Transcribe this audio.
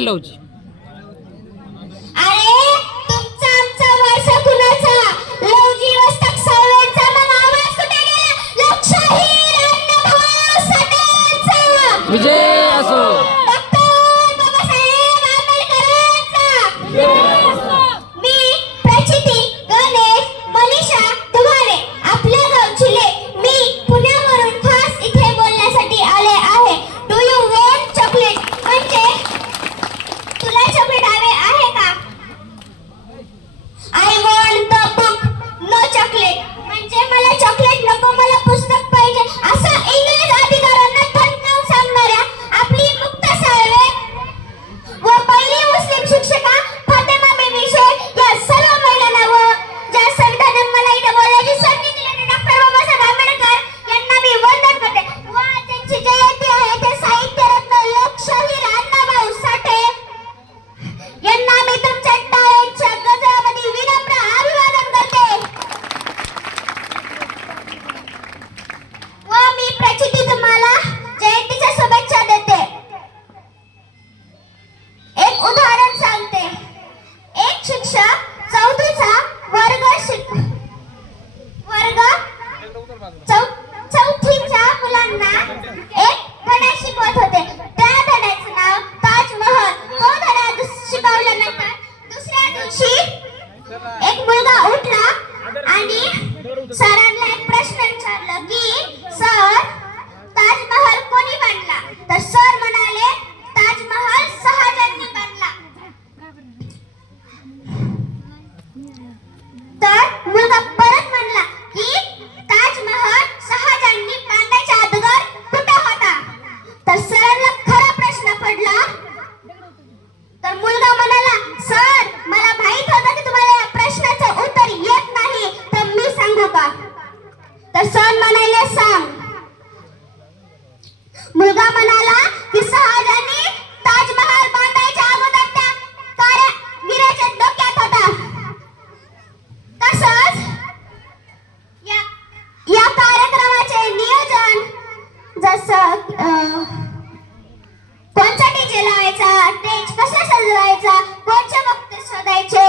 लवची Olha, Natal. मुलगा म्हणाला की सहजाने ताजमहाल बांधायच्या अगोदर त्या काळ्या गिराच्या डोक्यात होता. तसंच या, या कार्यक्रमाचे नियोजन जसं कोणचा डीजे लावायचा स्टेज कसा सजवायचा कोणचे वक्त शोधायचे